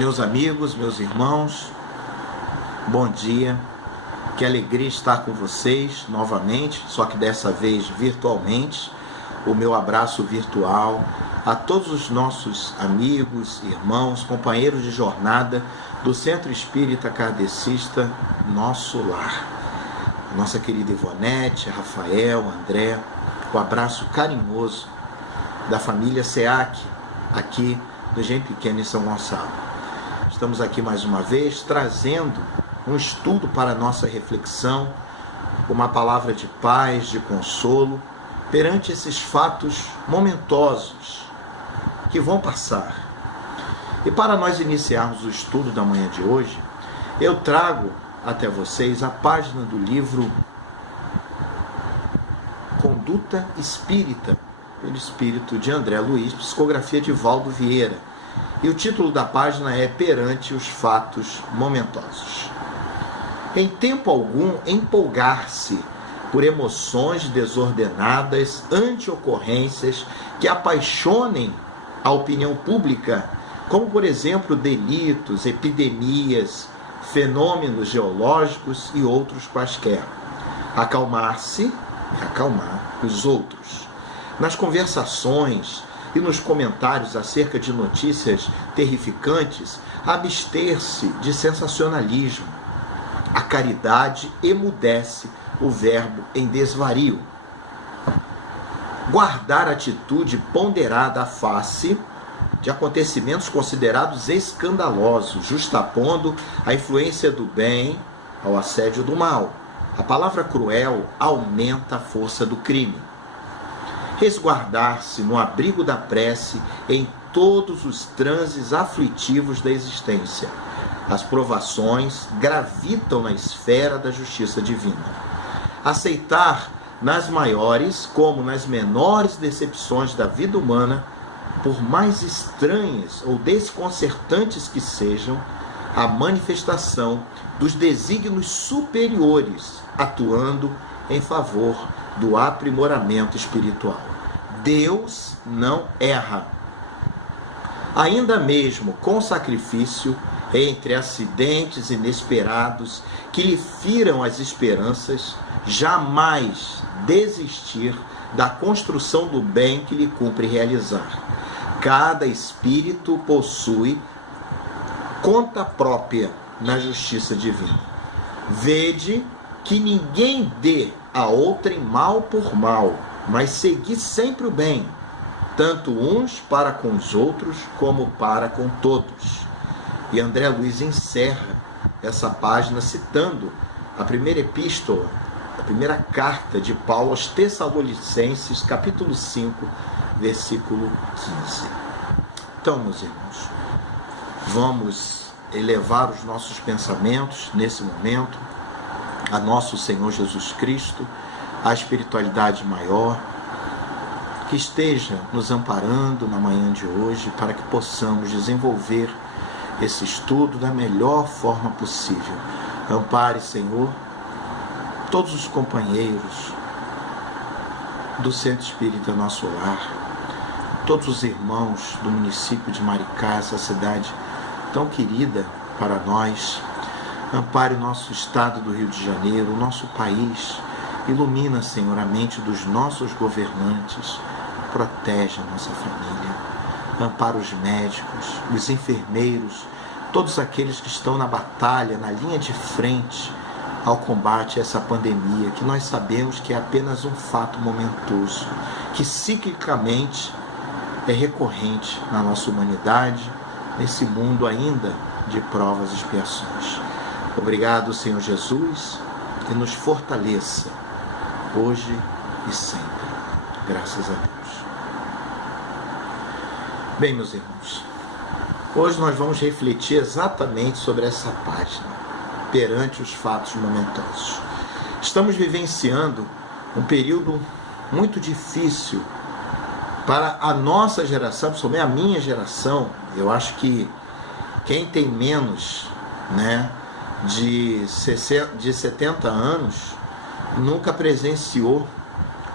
Meus amigos, meus irmãos, bom dia, que alegria estar com vocês novamente, só que dessa vez virtualmente. O meu abraço virtual a todos os nossos amigos, irmãos, companheiros de jornada do Centro Espírita Kardecista Nosso Lar. A nossa querida Ivonete, Rafael, André, o abraço carinhoso da família SEAC, aqui do Engenho Pequeno em São Gonçalo. Estamos aqui mais uma vez trazendo um estudo para a nossa reflexão, uma palavra de paz, de consolo, perante esses fatos momentosos que vão passar. E para nós iniciarmos o estudo da manhã de hoje, eu trago até vocês a página do livro Conduta Espírita, pelo Espírito de André Luiz, psicografia de Valdo Vieira. E o título da página é Perante os Fatos Momentosos. Em tempo algum, empolgar-se por emoções desordenadas ante ocorrências que apaixonem a opinião pública, como, por exemplo, delitos, epidemias, fenômenos geológicos e outros quaisquer. Acalmar-se e acalmar os outros. Nas conversações e nos comentários acerca de notícias terrificantes, abster-se de sensacionalismo. A caridade emudece o verbo em desvario. Guardar atitude ponderada à face de acontecimentos considerados escandalosos, justapondo a influência do bem ao assédio do mal. A palavra cruel aumenta a força do crime. Resguardar-se no abrigo da prece em todos os transes aflitivos da existência. As provações gravitam na esfera da justiça divina. Aceitar nas maiores como nas menores decepções da vida humana, por mais estranhas ou desconcertantes que sejam, a manifestação dos desígnios superiores atuando em favor do aprimoramento espiritual. Deus não erra. Ainda mesmo com sacrifício, entre acidentes inesperados que lhe firam as esperanças, jamais desistir da construção do bem que lhe cumpre realizar. Cada espírito possui conta própria na justiça divina. Vede que ninguém dê a outrem mal por mal, mas segui sempre o bem, tanto uns para com os outros, como para com todos. E André Luiz encerra essa página citando a primeira epístola, a primeira carta de Paulo aos Tessalonicenses, capítulo 5, versículo 15. Então, meus irmãos, vamos elevar os nossos pensamentos nesse momento a nosso Senhor Jesus Cristo, a espiritualidade maior, que esteja nos amparando na manhã de hoje para que possamos desenvolver esse estudo da melhor forma possível. Ampare, Senhor, todos os companheiros do Centro Espírita Nosso Lar, todos os irmãos do município de Maricá, essa cidade tão querida para nós. Ampare o nosso estado do Rio de Janeiro, o nosso país. Ilumina, Senhor, a mente dos nossos governantes. Protege a nossa família. Ampara os médicos, os enfermeiros, todos aqueles que estão na batalha, na linha de frente ao combate a essa pandemia, que nós sabemos que é apenas um fato momentoso, que ciclicamente é recorrente na nossa humanidade, nesse mundo ainda de provas e expiações. Obrigado, Senhor Jesus, que nos fortaleça hoje e sempre. Graças a Deus. Bem, meus irmãos, hoje nós vamos refletir exatamente sobre essa página, perante os fatos momentosos. Estamos vivenciando um período muito difícil para a nossa geração, principalmente a minha geração. Eu acho que quem tem menos, de 70 anos nunca presenciou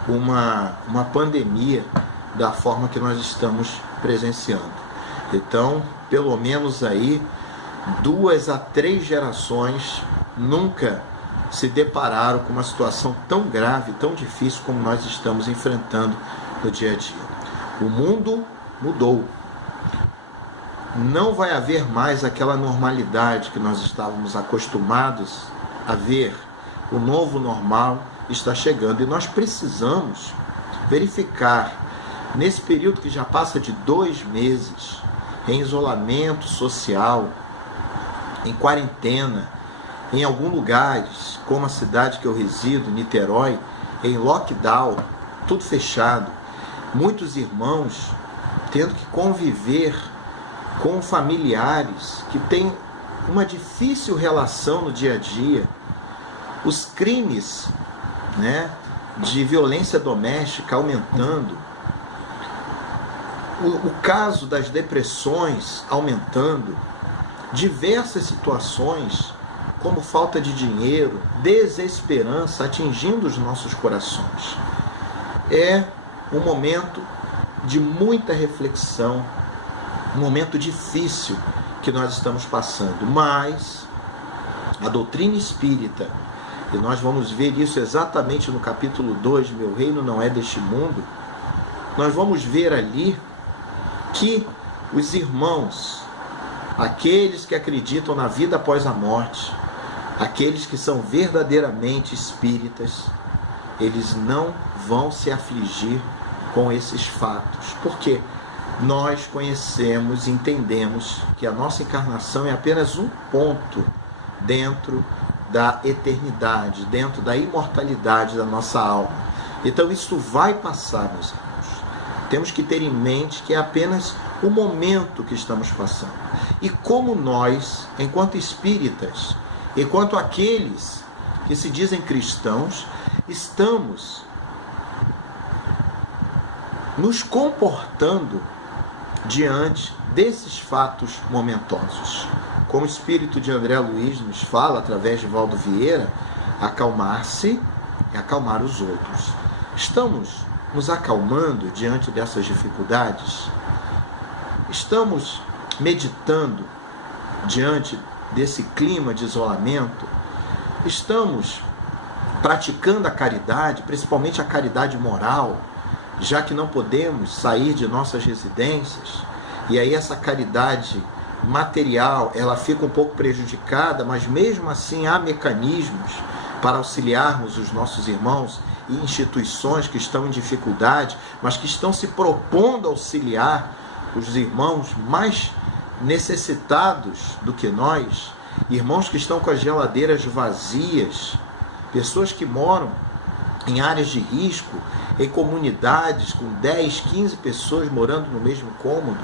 uma pandemia da forma que nós estamos presenciando. Então, pelo menos aí 2 a 3 gerações nunca se depararam com uma situação tão grave, tão difícil como nós estamos enfrentando no dia a dia. O mundo mudou. Não vai haver mais aquela normalidade que nós estávamos acostumados a ver. O novo normal está chegando e nós precisamos verificar, nesse período que já passa de 2 meses, em isolamento social, em quarentena, em alguns lugares, como a cidade que eu resido, Niterói, em lockdown, tudo fechado, muitos irmãos tendo que conviver com familiares que têm uma difícil relação no dia a dia, os crimes, de violência doméstica aumentando, o caso das depressões aumentando, diversas situações como falta de dinheiro, desesperança atingindo os nossos corações. É um momento de muita reflexão, um momento difícil que nós estamos passando, mas a doutrina espírita, e nós vamos ver isso exatamente no capítulo 2, Meu Reino Não É Deste Mundo, nós vamos ver ali que os irmãos, aqueles que acreditam na vida após a morte, aqueles que são verdadeiramente espíritas, eles não vão se afligir com esses fatos. Por quê? Nós conhecemos, entendemos que a nossa encarnação é apenas um ponto dentro da eternidade, dentro da imortalidade da nossa alma. Então isso vai passar, meus irmãos. Temos que ter em mente que é apenas o momento que estamos passando. E como nós, enquanto espíritas, enquanto aqueles que se dizem cristãos, estamos nos comportando diante desses fatos momentosos. Como o espírito de André Luiz nos fala, através de Valdo Vieira, acalmar-se e acalmar os outros. Estamos nos acalmando diante dessas dificuldades? Estamos meditando diante desse clima de isolamento? Estamos praticando a caridade, principalmente a caridade moral, já que não podemos sair de nossas residências, e aí essa caridade material, ela fica um pouco prejudicada, mas mesmo assim há mecanismos para auxiliarmos os nossos irmãos e instituições que estão em dificuldade, mas que estão se propondo a auxiliar os irmãos mais necessitados do que nós, irmãos que estão com as geladeiras vazias, pessoas que moram em áreas de risco, em comunidades com 10, 15 pessoas morando no mesmo cômodo.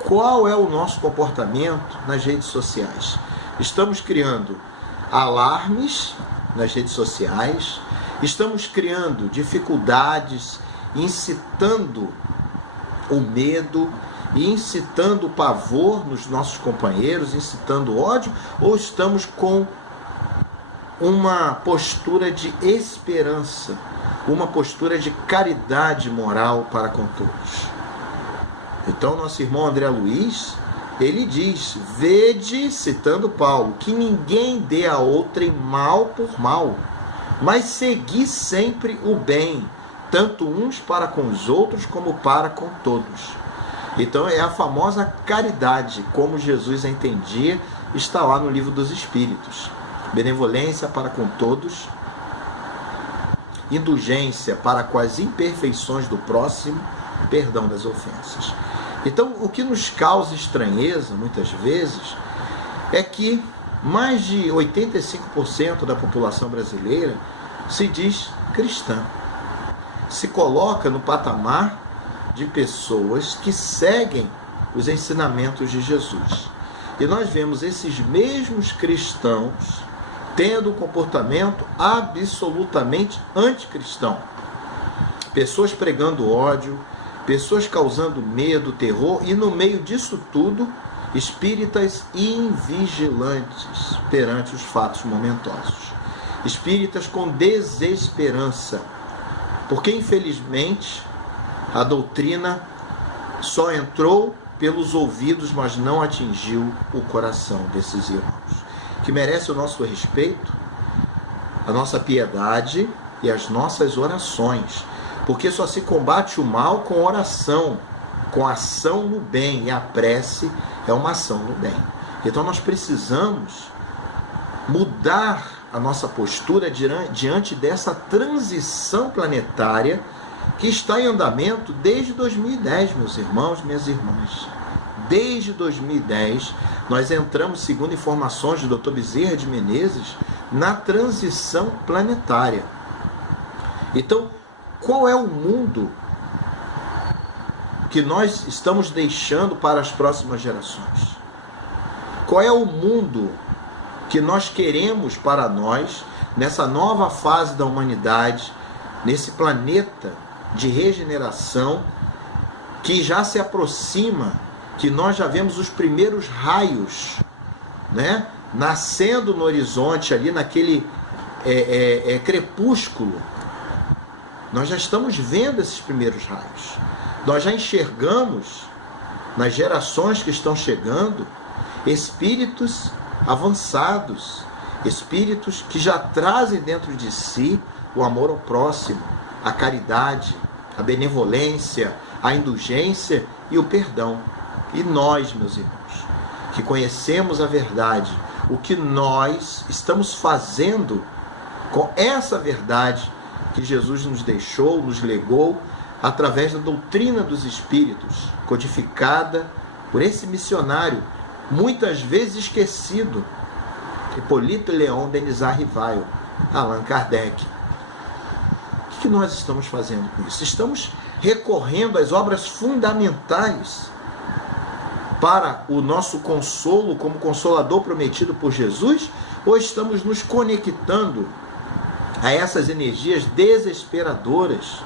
Qual é o nosso comportamento nas redes sociais? Estamos criando alarmes nas redes sociais, estamos criando dificuldades, incitando o medo, incitando o pavor nos nossos companheiros, incitando ódio, ou estamos com uma postura de esperança, uma postura de caridade moral para com todos? Então, nosso irmão André Luiz, ele diz: vede, citando Paulo, que ninguém dê a outrem mal por mal, mas segui sempre o bem, tanto uns para com os outros como para com todos. Então é a famosa caridade, como Jesus a entendia, está lá no Livro dos Espíritos. Benevolência para com todos, indulgência para com as imperfeições do próximo, perdão das ofensas. Então, o que nos causa estranheza, muitas vezes, é que mais de 85% da população brasileira se diz cristã. Se coloca no patamar de pessoas que seguem os ensinamentos de Jesus. E nós vemos esses mesmos cristãos tendo um comportamento absolutamente anticristão. Pessoas pregando ódio, pessoas causando medo, terror, e no meio disso tudo, espíritas invigilantes perante os fatos momentosos. Espíritas com desesperança, porque infelizmente a doutrina só entrou pelos ouvidos, mas não atingiu o coração desses irmãos, que merece o nosso respeito, a nossa piedade e as nossas orações, porque só se combate o mal com oração, com ação no bem, e a prece é uma ação no bem. Então nós precisamos mudar a nossa postura diante dessa transição planetária que está em andamento desde 2010, meus irmãos, minhas irmãs. Desde 2010, nós entramos, segundo informações do Dr. Bezerra de Menezes, na transição planetária. Então, qual é o mundo que nós estamos deixando para as próximas gerações? Qual é o mundo que nós queremos para nós, nessa nova fase da humanidade, nesse planeta de regeneração que já se aproxima, que nós já vemos os primeiros raios, né, nascendo no horizonte, ali naquele crepúsculo? Nós já estamos vendo esses primeiros raios. Nós já enxergamos, nas gerações que estão chegando, espíritos avançados, espíritos que já trazem dentro de si o amor ao próximo, a caridade, a benevolência, a indulgência e o perdão. E nós, meus irmãos, que conhecemos a verdade, o que nós estamos fazendo com essa verdade que Jesus nos deixou, nos legou, através da doutrina dos Espíritos, codificada por esse missionário, muitas vezes esquecido, Hipólito Léon Denisard Rivail, Allan Kardec. O que nós estamos fazendo com isso? Estamos recorrendo às obras fundamentais para o nosso consolo, como consolador prometido por Jesus, ou estamos nos conectando a essas energias desesperadoras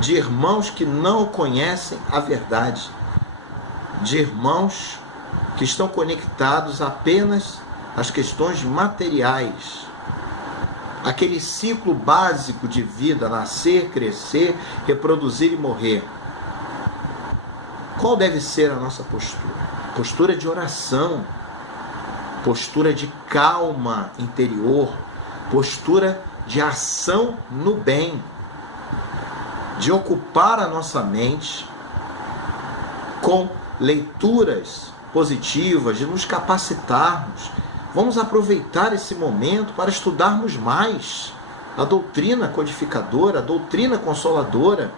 de irmãos que não conhecem a verdade, de irmãos que estão conectados apenas às questões materiais, aquele ciclo básico de vida, nascer, crescer, reproduzir e morrer. Qual deve ser a nossa postura? Postura de oração, postura de calma interior, postura de ação no bem, de ocupar a nossa mente com leituras positivas, de nos capacitarmos. Vamos aproveitar esse momento para estudarmos mais a doutrina codificadora, a doutrina consoladora.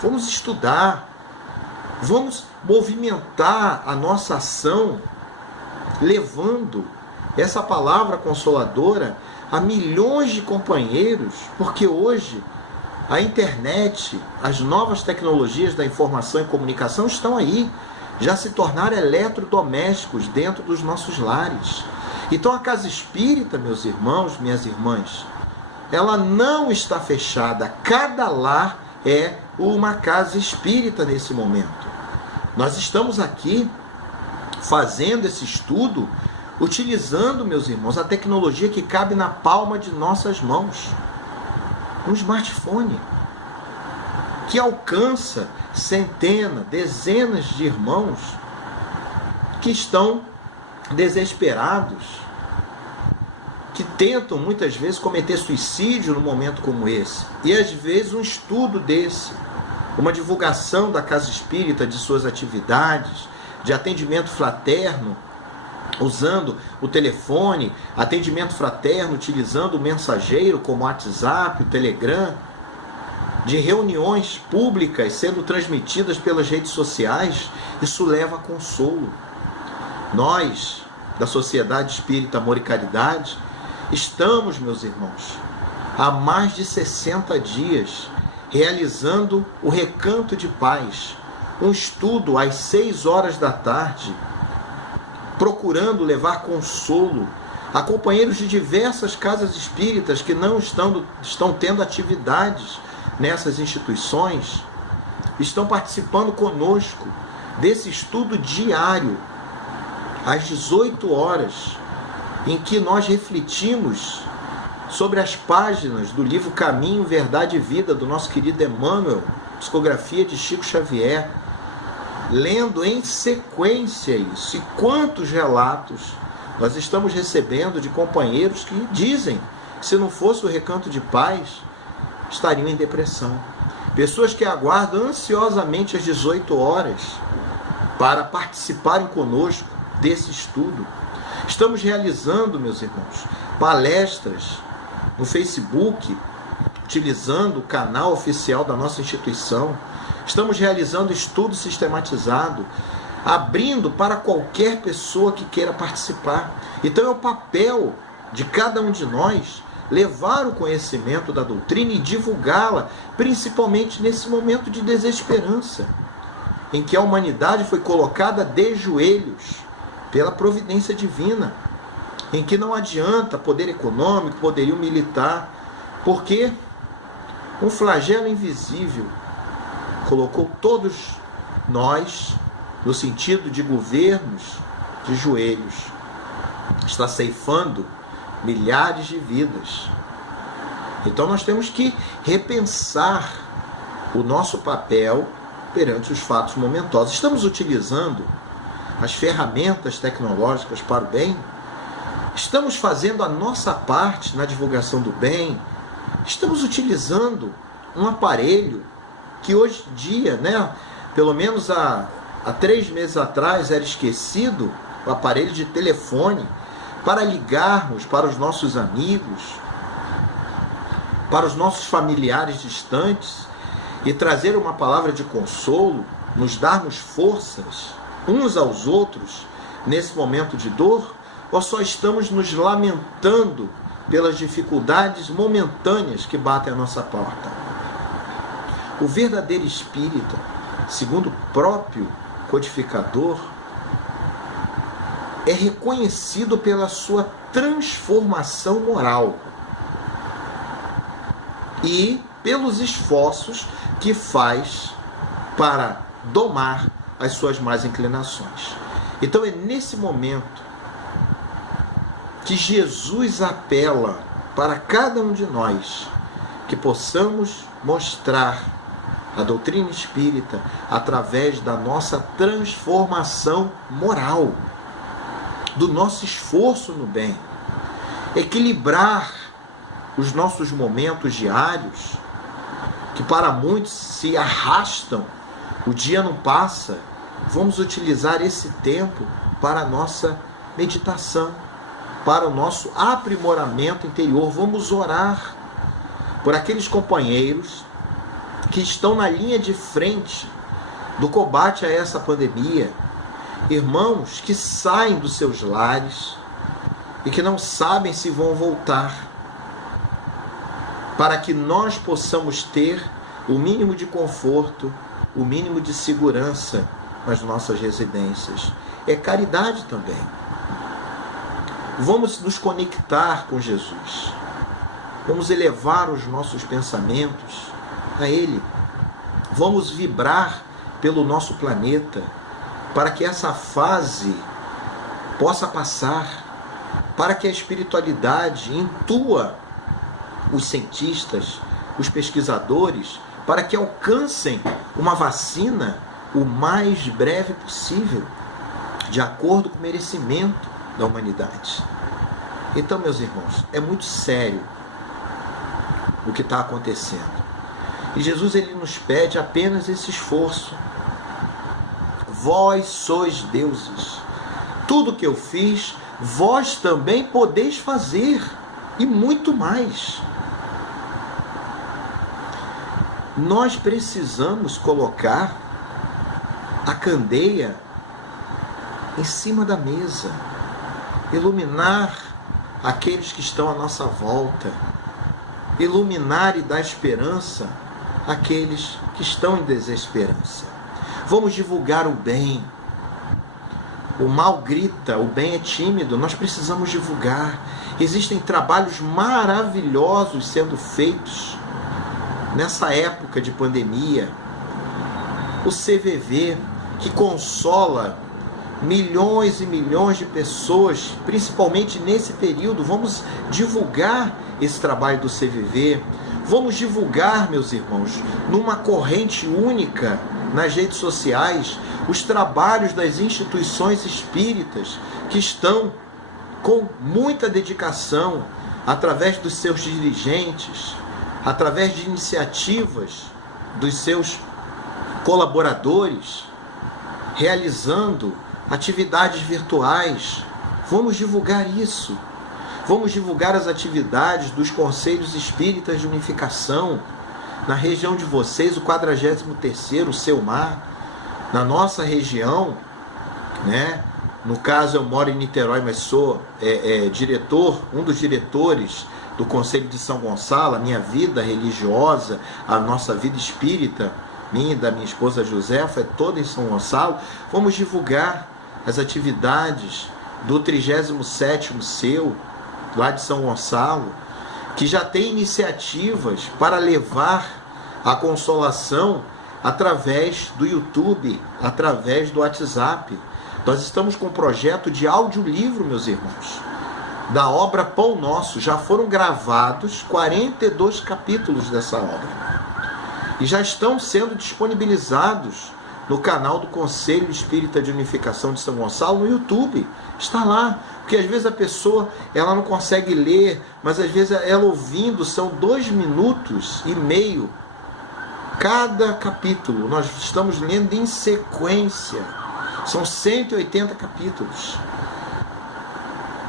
Vamos estudar, vamos movimentar a nossa ação, levando essa palavra consoladora a milhões de companheiros, porque hoje a internet, as novas tecnologias da informação e comunicação estão aí, já se tornaram eletrodomésticos dentro dos nossos lares. Então a casa espírita, meus irmãos, minhas irmãs, ela não está fechada. Cada lar é uma casa espírita nesse momento. Nós estamos aqui fazendo esse estudo, utilizando, meus irmãos, a tecnologia que cabe na palma de nossas mãos. Um smartphone que alcança centenas, dezenas de irmãos que estão desesperados, que tentam muitas vezes cometer suicídio num momento como esse. E às vezes um estudo desse, uma divulgação da casa espírita, de suas atividades, de atendimento fraterno, usando o telefone, atendimento fraterno, utilizando o mensageiro como o WhatsApp, o Telegram, de reuniões públicas sendo transmitidas pelas redes sociais, isso leva a consolo. Nós, da Sociedade Espírita Amor e Caridade, estamos, meus irmãos, há mais de 60 dias realizando o Recanto de Paz, um estudo às 6 horas da tarde, procurando levar consolo a companheiros de diversas casas espíritas que não estão tendo atividades nessas instituições, estão participando conosco desse estudo diário, às 18 horas, em que nós refletimos sobre as páginas do livro Caminho, Verdade e Vida, do nosso querido Emmanuel, psicografia de Chico Xavier, lendo em sequência isso. E quantos relatos nós estamos recebendo de companheiros que dizem que se não fosse o Recanto de Paz, estariam em depressão. Pessoas que aguardam ansiosamente às 18 horas para participarem conosco desse estudo. Estamos realizando, meus irmãos, palestras no Facebook, utilizando o canal oficial da nossa instituição. Estamos realizando estudo sistematizado, abrindo para qualquer pessoa que queira participar. Então é o papel de cada um de nós levar o conhecimento da doutrina e divulgá-la, principalmente nesse momento de desesperança, em que a humanidade foi colocada de joelhos pela providência divina, em que não adianta poder econômico, poderio militar, porque um flagelo invisível colocou todos nós, no sentido de governos, de joelhos. Está ceifando milhares de vidas. Então nós temos que repensar o nosso papel perante os fatos momentosos. Estamos utilizando as ferramentas tecnológicas para o bem? Estamos fazendo a nossa parte na divulgação do bem? Estamos utilizando um aparelho que hoje em dia, pelo menos há 3 meses atrás, era esquecido, o aparelho de telefone, para ligarmos para os nossos amigos, para os nossos familiares distantes e trazer uma palavra de consolo, nos darmos forças uns aos outros nesse momento de dor? Ou só estamos nos lamentando pelas dificuldades momentâneas que batem à nossa porta? O verdadeiro espírita, segundo o próprio codificador, é reconhecido pela sua transformação moral e pelos esforços que faz para domar as suas más inclinações. Então é nesse momento que Jesus apela para cada um de nós que possamos mostrar a doutrina espírita através da nossa transformação moral, do nosso esforço no bem, equilibrar os nossos momentos diários, que para muitos se arrastam, o dia não passa. Vamos utilizar esse tempo para a nossa meditação, para o nosso aprimoramento interior. Vamos orar por aqueles companheiros que estão na linha de frente do combate a essa pandemia, irmãos que saem dos seus lares e que não sabem se vão voltar, para que nós possamos ter o mínimo de conforto, o mínimo de segurança nas nossas residências. É caridade também. Vamos nos conectar com Jesus. Vamos elevar os nossos pensamentos a Ele. Vamos vibrar pelo nosso planeta para que essa fase possa passar, para que a espiritualidade intua os cientistas, os pesquisadores, para que alcancem uma vacina o mais breve possível, de acordo com o merecimento da humanidade. Então, meus irmãos, é muito sério o que está acontecendo. E Jesus, ele nos pede apenas esse esforço. Vós sois deuses. Tudo que eu fiz, vós também podeis fazer, e muito mais. Nós precisamos colocar a candeia em cima da mesa, iluminar aqueles que estão à nossa volta, iluminar e dar esperança àqueles que estão em desesperança. Vamos divulgar o bem. O mal grita, o bem é tímido, nós precisamos divulgar. Existem trabalhos maravilhosos sendo feitos nessa época de pandemia. O CVV, que consola milhões e milhões de pessoas, principalmente nesse período. Vamos divulgar esse trabalho do CVV. Vamos divulgar, meus irmãos, numa corrente única nas redes sociais, os trabalhos das instituições espíritas que estão com muita dedicação, através dos seus dirigentes, através de iniciativas dos seus colaboradores, realizando atividades virtuais. Vamos divulgar isso. Vamos divulgar as atividades dos Conselhos Espíritas de Unificação, na região de vocês, o 43º, o Selmar, na nossa região, né? No caso, eu moro em Niterói, mas sou diretor, um dos diretores do Conselho de São Gonçalo. A minha vida religiosa, a nossa vida espírita, minha e da minha esposa Josefa, é toda em São Gonçalo. Vamos divulgar as atividades do 37º seu, lá de São Gonçalo, que já tem iniciativas para levar a consolação através do YouTube, através do WhatsApp. Nós estamos com um projeto de audiolivro, meus irmãos, da obra Pão Nosso. Já foram gravados 42 capítulos dessa obra e já estão sendo disponibilizados no canal do Conselho Espírita de Unificação de São Gonçalo, no YouTube. Está lá, porque às vezes a pessoa ela não consegue ler, mas às vezes ela ouvindo, são 2,5 minutos cada capítulo. Nós estamos lendo em sequência. São 180 capítulos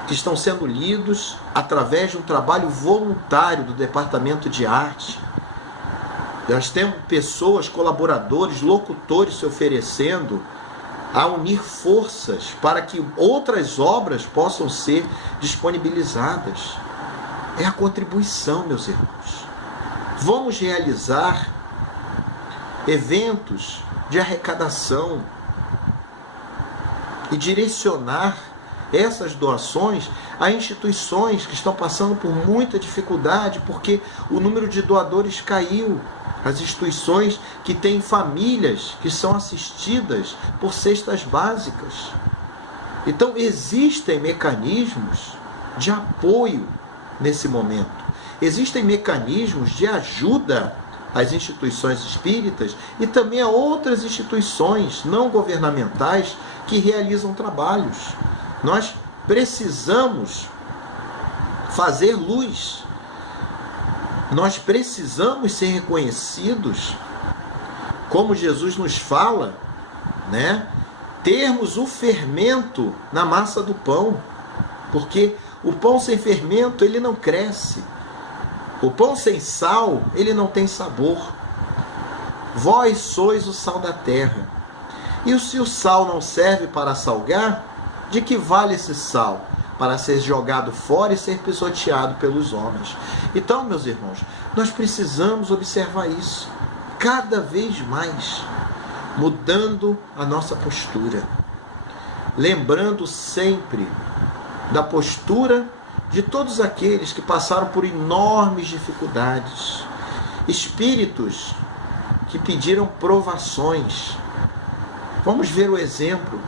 que estão sendo lidos através de um trabalho voluntário do Departamento de Arte. Nós temos pessoas, colaboradores, locutores se oferecendo a unir forças para que outras obras possam ser disponibilizadas. É a contribuição, meus irmãos. Vamos realizar eventos de arrecadação e direcionar essas doações a instituições que estão passando por muita dificuldade, porque o número de doadores caiu. As instituições que têm famílias que são assistidas por cestas básicas. Então, existem mecanismos de apoio nesse momento. Existem mecanismos de ajuda às instituições espíritas e também a outras instituições não governamentais que realizam trabalhos. Nós precisamos fazer luz. Nós precisamos ser reconhecidos, como Jesus nos fala, né? Termos o fermento na massa do pão, porque o pão sem fermento ele não cresce. O pão sem sal ele não tem sabor. Vós sois o sal da terra. E se o sal não serve para salgar, de que vale esse sal? Para ser jogado fora e ser pisoteado pelos homens. Então, meus irmãos, nós precisamos observar isso cada vez mais, mudando a nossa postura, lembrando sempre da postura de todos aqueles que passaram por enormes dificuldades, espíritos que pediram provações. Vamos ver o exemplo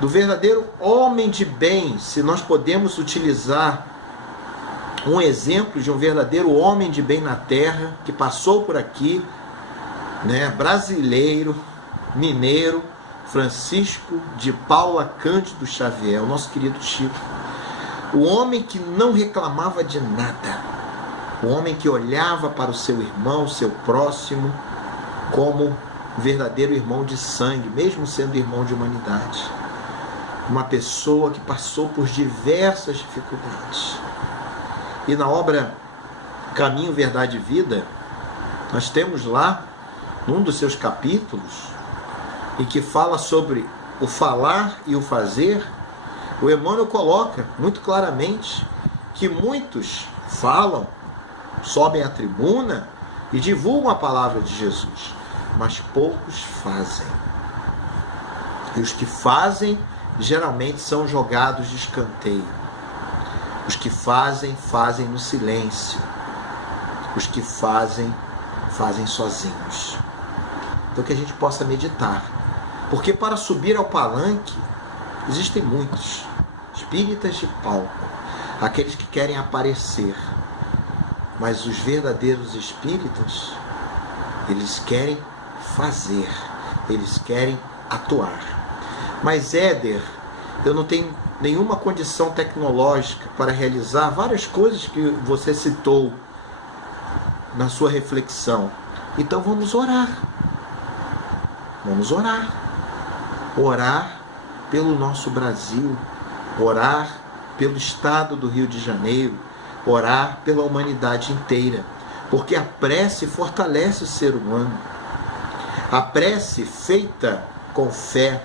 do verdadeiro homem de bem, se nós podemos utilizar um exemplo de um verdadeiro homem de bem na terra, que passou por aqui, né, brasileiro, mineiro, Francisco de Paula Cândido Xavier, o nosso querido Chico. O homem que não reclamava de nada, o homem que olhava para o seu irmão, seu próximo, como verdadeiro irmão de sangue, mesmo sendo irmão de humanidade. Uma pessoa que passou por diversas dificuldades. E na obra Caminho, Verdade e Vida, nós temos lá, num dos seus capítulos, e que fala sobre o falar e o fazer, o Emmanuel coloca muito claramente que muitos falam, sobem à tribuna e divulgam a palavra de Jesus, mas poucos fazem. E os que fazem geralmente são jogados de escanteio. Os que fazem, fazem no silêncio. Os que fazem, fazem sozinhos. Então que a gente possa meditar. Porque para subir ao palanque, existem muitos espíritas de palco. Aqueles que querem aparecer. Mas os verdadeiros espíritas, eles querem fazer, eles querem atuar. Mas Éder, eu não tenho nenhuma condição tecnológica para realizar várias coisas que você citou na sua reflexão. Então vamos orar. Vamos orar. Orar pelo nosso Brasil, orar pelo estado do Rio de Janeiro, orar pela humanidade inteira, porque a prece fortalece o ser humano. A prece feita com fé,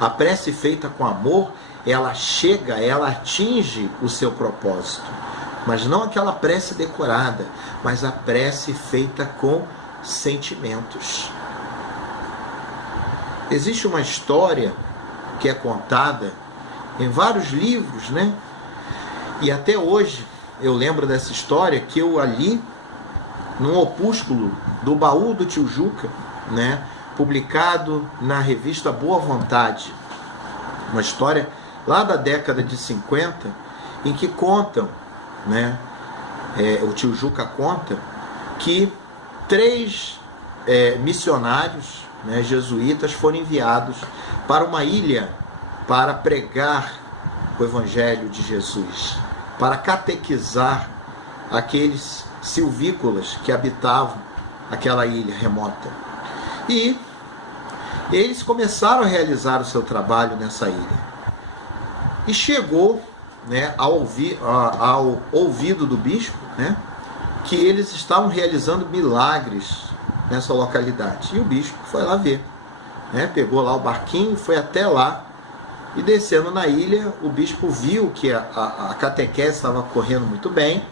a prece feita com amor, ela chega, ela atinge o seu propósito. Mas não aquela prece decorada, mas a prece feita com sentimentos. Existe uma história que é contada em vários livros, né? E até hoje eu lembro dessa história que eu ali, num opúsculo do Baú do Tio Juca, né? Publicado na revista Boa Vontade. Uma história lá da década de 50, em que contam, né? O Tio Juca conta que 3 missionários, né, jesuítas, foram enviados para uma ilha para pregar o Evangelho de Jesus, para catequizar aqueles silvícolas que habitavam aquela ilha remota. E eles começaram a realizar o seu trabalho nessa ilha. E chegou, né, ao ouvido do bispo, né, que eles estavam realizando milagres nessa localidade. E o bispo foi lá ver, né, pegou lá o barquinho, foi até lá, e descendo na ilha, o bispo viu que a catequese estava correndo muito bem,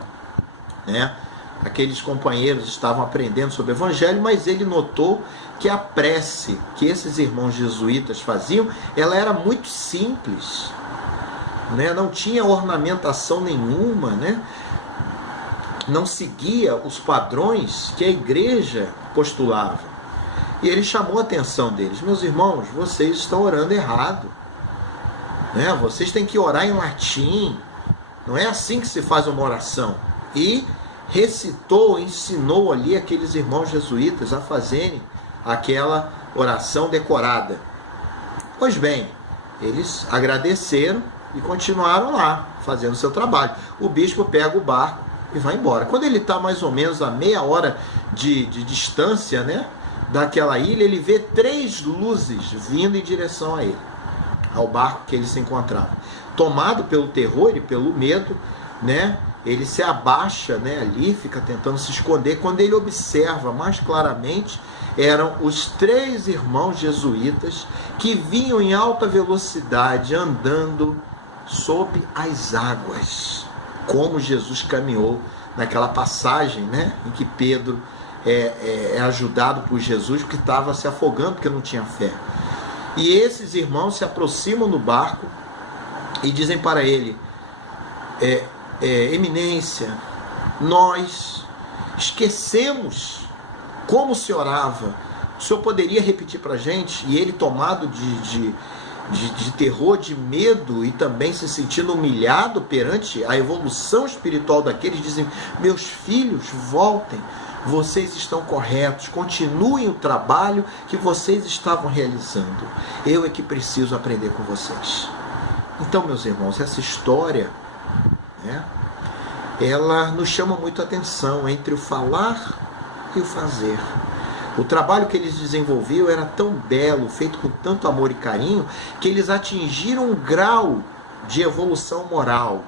né? Aqueles companheiros estavam aprendendo sobre o Evangelho, mas ele notou que a prece que esses irmãos jesuítas faziam, ela era muito simples, né? Não tinha ornamentação nenhuma, né? Não seguia os padrões que a igreja postulava. E ele chamou a atenção deles: meus irmãos, vocês estão orando errado, né? Vocês têm que orar em latim, não é assim que se faz uma oração. E recitou, ensinou ali aqueles irmãos jesuítas a fazerem aquela oração decorada. Pois bem, eles agradeceram e continuaram lá, fazendo o seu trabalho. O bispo pega o barco e vai embora. Quando ele está mais ou menos a meia hora de distância, né, daquela ilha, ele vê 3 luzes vindo em direção a ele, ao barco que ele se encontrava. Tomado pelo terror e pelo medo, né, ele se abaixa, né, ali, fica tentando se esconder. Quando ele observa mais claramente, eram os 3 irmãos jesuítas que vinham em alta velocidade andando sob as águas, como Jesus caminhou naquela passagem, né, em que Pedro é ajudado por Jesus, que estava se afogando porque não tinha fé. E esses irmãos se aproximam do barco e dizem para ele: Eminência, nós esquecemos como se orava. O senhor poderia repetir para a gente? E ele, tomado de terror, de medo e também se sentindo humilhado perante a evolução espiritual daqueles, dizem: meus filhos, voltem, vocês estão corretos, continuem o trabalho que vocês estavam realizando. Eu é que preciso aprender com vocês. Então, meus irmãos, essa história, né, ela nos chama muito a atenção entre o falar e o fazer. O trabalho que eles desenvolviam era tão belo, feito com tanto amor e carinho, que eles atingiram um grau de evolução moral,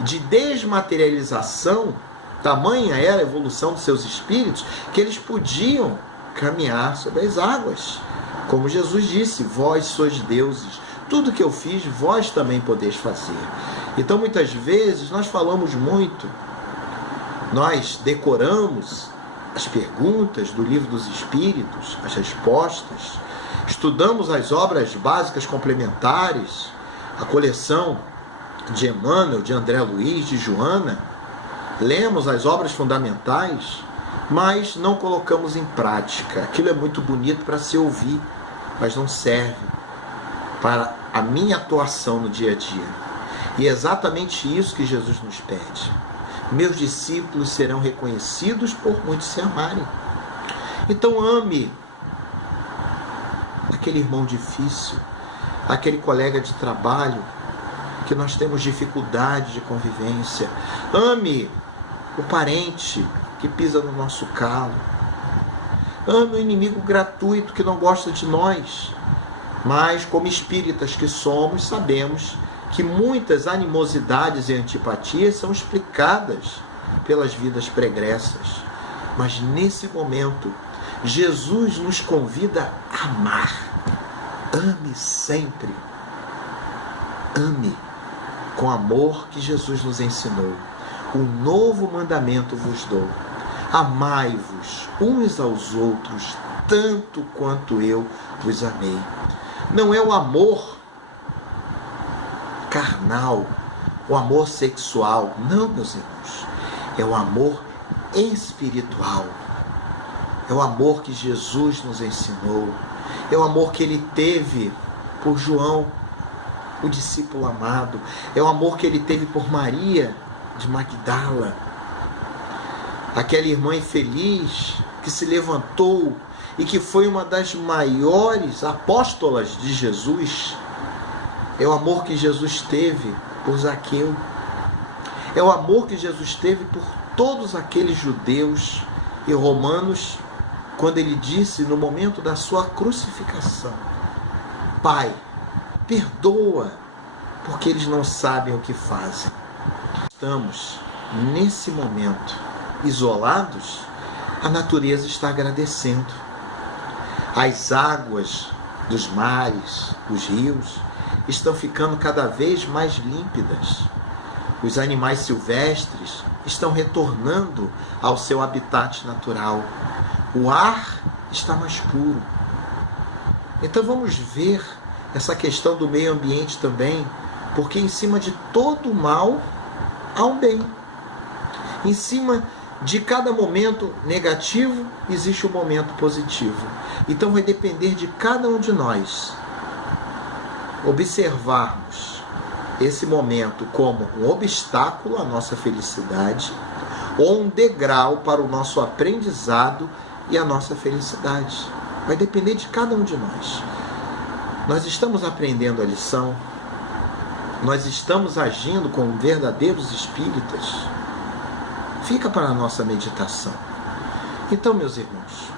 de desmaterialização. Tamanha era a evolução dos seus espíritos, que eles podiam caminhar sobre as águas. Como Jesus disse: vós sois deuses, tudo que eu fiz, vós também podeis fazer. Então, muitas vezes, nós falamos muito, nós decoramos as perguntas do Livro dos Espíritos, as respostas, estudamos as obras básicas complementares, a coleção de Emmanuel, de André Luiz, de Joana, lemos as obras fundamentais, mas não colocamos em prática. Aquilo é muito bonito para se ouvir, mas não serve para a minha atuação no dia a dia. E é exatamente isso que Jesus nos pede. Meus discípulos serão reconhecidos por muitos se amarem. Então ame aquele irmão difícil, aquele colega de trabalho que nós temos dificuldade de convivência. Ame o parente que pisa no nosso calo. Ame o inimigo gratuito que não gosta de nós. Mas, como espíritas que somos, sabemos que muitas animosidades e antipatias são explicadas pelas vidas pregressas. Mas nesse momento, Jesus nos convida a amar. Ame sempre. Ame com amor que Jesus nos ensinou. Um novo mandamento vos dou. Amai-vos uns aos outros, tanto quanto eu vos amei. Não é o amor carnal, o amor sexual. Não, meus irmãos. É o amor espiritual. É o amor que Jesus nos ensinou. É o amor que ele teve por João, o discípulo amado. É o amor que ele teve por Maria de Magdala. Aquela irmã infeliz que se levantou e que foi uma das maiores apóstolas de Jesus. É o amor que Jesus teve por Zaqueu. É o amor que Jesus teve por todos aqueles judeus e romanos, quando ele disse no momento da sua crucificação: Pai, perdoa, porque eles não sabem o que fazem. Estamos nesse momento isolados, a natureza está agradecendo. As águas dos mares, dos rios, estão ficando cada vez mais límpidas. Os animais silvestres estão retornando ao seu habitat natural. O ar está mais puro. Então vamos ver essa questão do meio ambiente também, porque em cima de todo o mal há um bem. Em cima de cada momento negativo existe um momento positivo. Então vai depender de cada um de nós observarmos esse momento como um obstáculo à nossa felicidade ou um degrau para o nosso aprendizado e a nossa felicidade. Vai depender de cada um de nós. Nós estamos aprendendo a lição, nós estamos agindo como verdadeiros espíritas. Fica para a nossa meditação. Então, meus irmãos,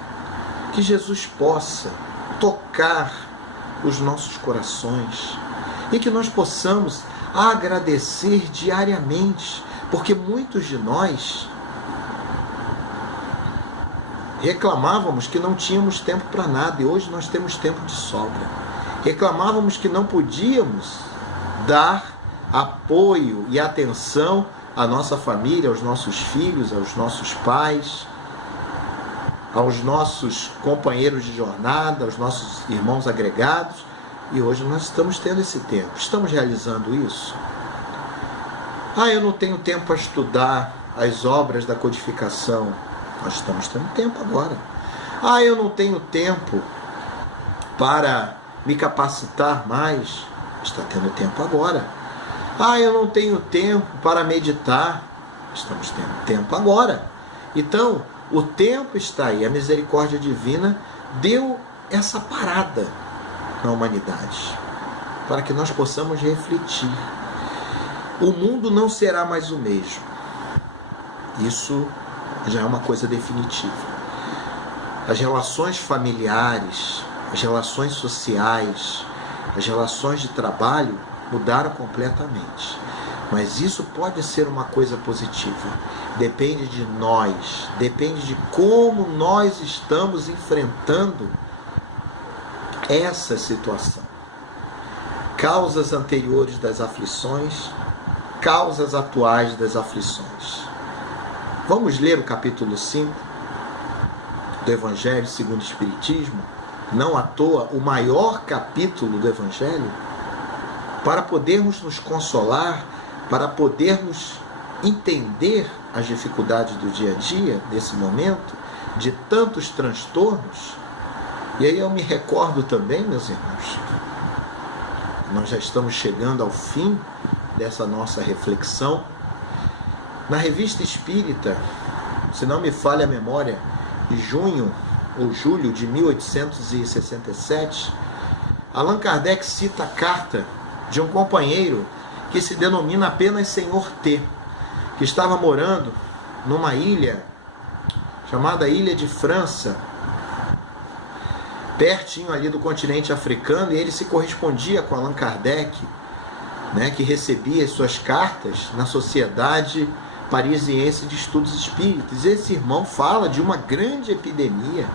que Jesus possa tocar os nossos corações e que nós possamos agradecer diariamente, porque muitos de nós reclamávamos que não tínhamos tempo para nada e hoje nós temos tempo de sobra. Reclamávamos que não podíamos dar apoio e atenção à nossa família, aos nossos filhos, aos nossos pais, aos nossos companheiros de jornada, aos nossos irmãos agregados, e hoje nós estamos tendo esse tempo. Estamos realizando isso? Eu não tenho tempo para estudar as obras da codificação. Nós estamos tendo tempo agora. Eu não tenho tempo para me capacitar mais. Está tendo tempo agora. Eu não tenho tempo para meditar. Estamos tendo tempo agora. Então, o tempo está aí. A misericórdia divina deu essa parada na humanidade, para que nós possamos refletir. O mundo não será mais o mesmo. Isso já é uma coisa definitiva. As relações familiares, as relações sociais, as relações de trabalho mudaram completamente. Mas isso pode ser uma coisa positiva. Depende de nós, depende de como nós estamos enfrentando essa situação. Causas anteriores das aflições, causas atuais das aflições. Vamos ler o capítulo 5 do Evangelho segundo o Espiritismo, não à toa o maior capítulo do Evangelho, para podermos nos consolar, para podermos entender as dificuldades do dia a dia, desse momento, de tantos transtornos. E aí eu me recordo também, meus irmãos, nós já estamos chegando ao fim dessa nossa reflexão, Na Revista Espírita, se não me falha a memória, de junho ou julho de 1867, Allan Kardec cita a carta de um companheiro que se denomina apenas Senhor T, que estava morando numa ilha chamada Ilha de França, pertinho ali do continente africano, e ele se correspondia com Allan Kardec, né, que recebia as suas cartas na Sociedade Parisiense de Estudos Espíritas. Esse irmão fala de uma grande epidemia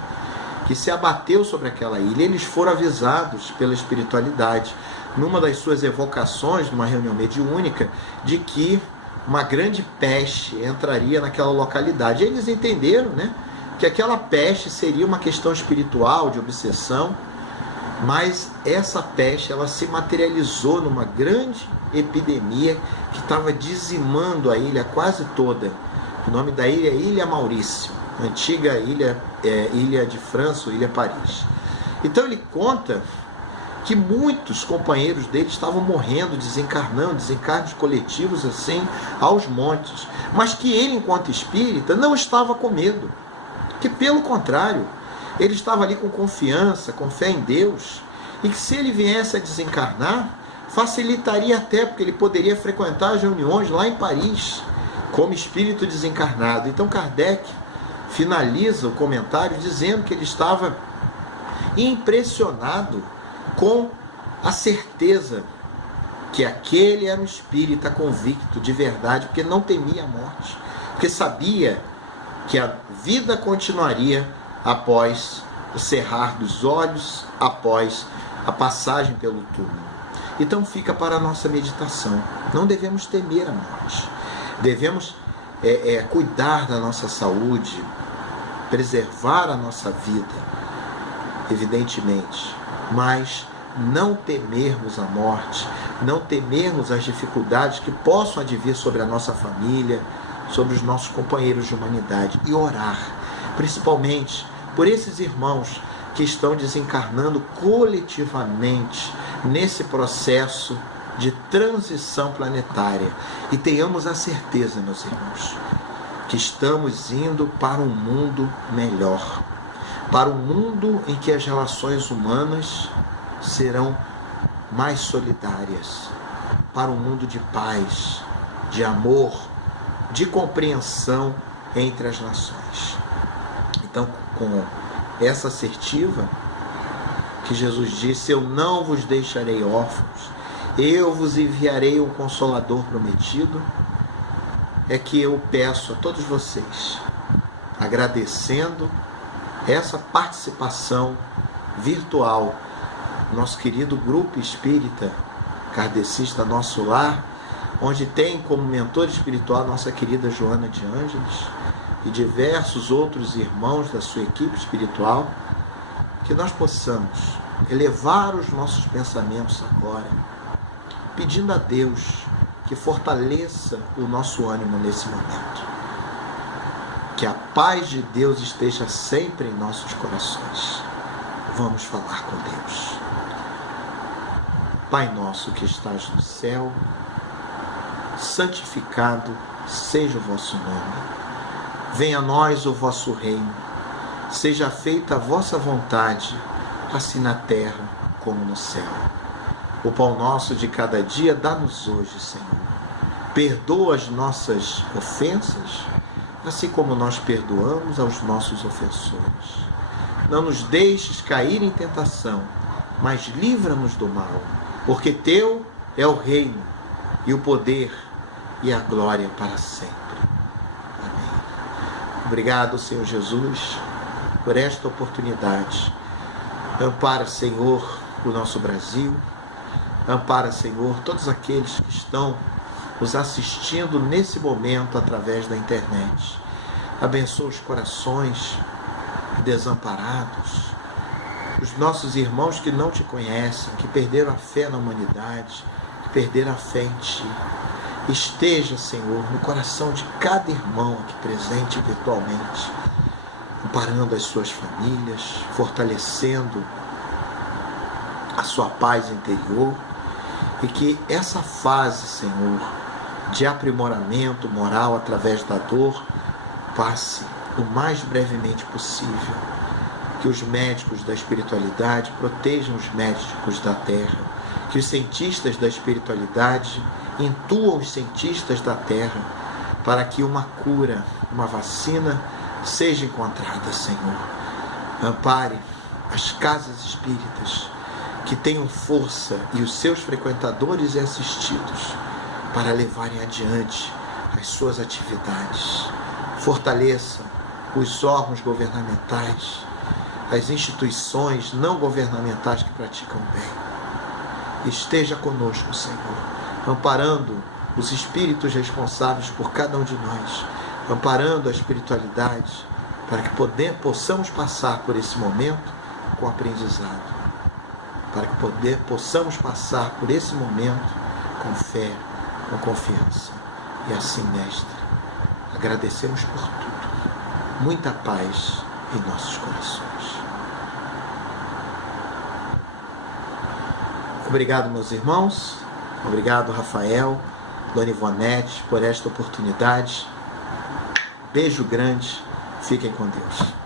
que se abateu sobre aquela ilha. Eles foram avisados pela espiritualidade, numa das suas evocações, numa reunião mediúnica, de que uma grande peste entraria naquela localidade. Eles entenderam, né, que aquela peste seria uma questão espiritual, de obsessão, mas essa peste ela se materializou numa grande epidemia que estava dizimando a ilha quase toda. O nome da ilha é Ilha Maurício, antiga ilha de França, ou Ilha Paris. Então ele conta que muitos companheiros dele estavam morrendo, desencarnando, desencarnos coletivos assim, aos montes, mas que ele, enquanto espírita, não estava com medo, que pelo contrário, ele estava ali com confiança, com fé em Deus, e que se ele viesse a desencarnar, facilitaria até, porque ele poderia frequentar as reuniões lá em Paris, como espírito desencarnado. Então Kardec finaliza o comentário dizendo que ele estava impressionado com a certeza que aquele era um espírita convicto de verdade, porque não temia a morte, porque sabia que a vida continuaria após o cerrar dos olhos, após a passagem pelo túmulo. Então fica para a nossa meditação. Não devemos temer a morte. Devemos cuidar da nossa saúde, preservar a nossa vida, evidentemente, mas não temermos a morte, não temermos as dificuldades que possam advir sobre a nossa família, sobre os nossos companheiros de humanidade, e orar, principalmente por esses irmãos que estão desencarnando coletivamente nesse processo de transição planetária. E tenhamos a certeza, meus irmãos, que estamos indo para um mundo melhor, para um mundo em que as relações humanas serão mais solidárias, para um mundo de paz, de amor, de compreensão entre as nações. Então, com essa assertiva que Jesus disse: eu não vos deixarei órfãos, eu vos enviarei um Consolador prometido, é que eu peço a todos vocês, agradecendo essa participação virtual, nosso querido grupo espírita kardecista Nosso Lar, onde tem como mentor espiritual nossa querida Joana de Ângeles e diversos outros irmãos da sua equipe espiritual, que nós possamos elevar os nossos pensamentos agora, pedindo a Deus que fortaleça o nosso ânimo nesse momento. Que a paz de Deus esteja sempre em nossos corações. Vamos falar com Deus. Pai nosso que estás no céu, santificado seja o vosso nome. Venha a nós o vosso reino. Seja feita a vossa vontade, assim na terra como no céu. O pão nosso de cada dia dá-nos hoje, Senhor. Perdoa as nossas ofensas, assim como nós perdoamos aos nossos ofensores. Não nos deixes cair em tentação, mas livra-nos do mal, porque teu é o reino, e o poder, e a glória para sempre. Amém. Obrigado, Senhor Jesus, por esta oportunidade. Ampara, Senhor, o nosso Brasil. Ampara, Senhor, todos aqueles que estão nos assistindo nesse momento através da internet. Abençoa os corações desamparados, os nossos irmãos que não te conhecem, que perderam a fé na humanidade, que perderam a fé em ti. Esteja, Senhor, no coração de cada irmão aqui presente virtualmente, amparando as suas famílias, fortalecendo a sua paz interior, e que essa fase, Senhor, de aprimoramento moral através da dor passe o mais brevemente possível. Que os médicos da espiritualidade protejam os médicos da terra. Que os cientistas da espiritualidade intuam os cientistas da terra para que uma cura, uma vacina seja encontrada, Senhor. Ampare as casas espíritas que tenham força e os seus frequentadores e assistidos para levarem adiante as suas atividades. Fortaleça os órgãos governamentais, as instituições não governamentais que praticam o bem. Esteja conosco, Senhor, amparando os espíritos responsáveis por cada um de nós, amparando a espiritualidade, para que possamos passar por esse momento com aprendizado, para que possamos passar por esse momento com fé, com confiança. E assim, Mestre, agradecemos por tudo. Muita paz em nossos corações. Obrigado, meus irmãos. Obrigado, Rafael, Dona Ivonete, por esta oportunidade. Beijo grande. Fiquem com Deus.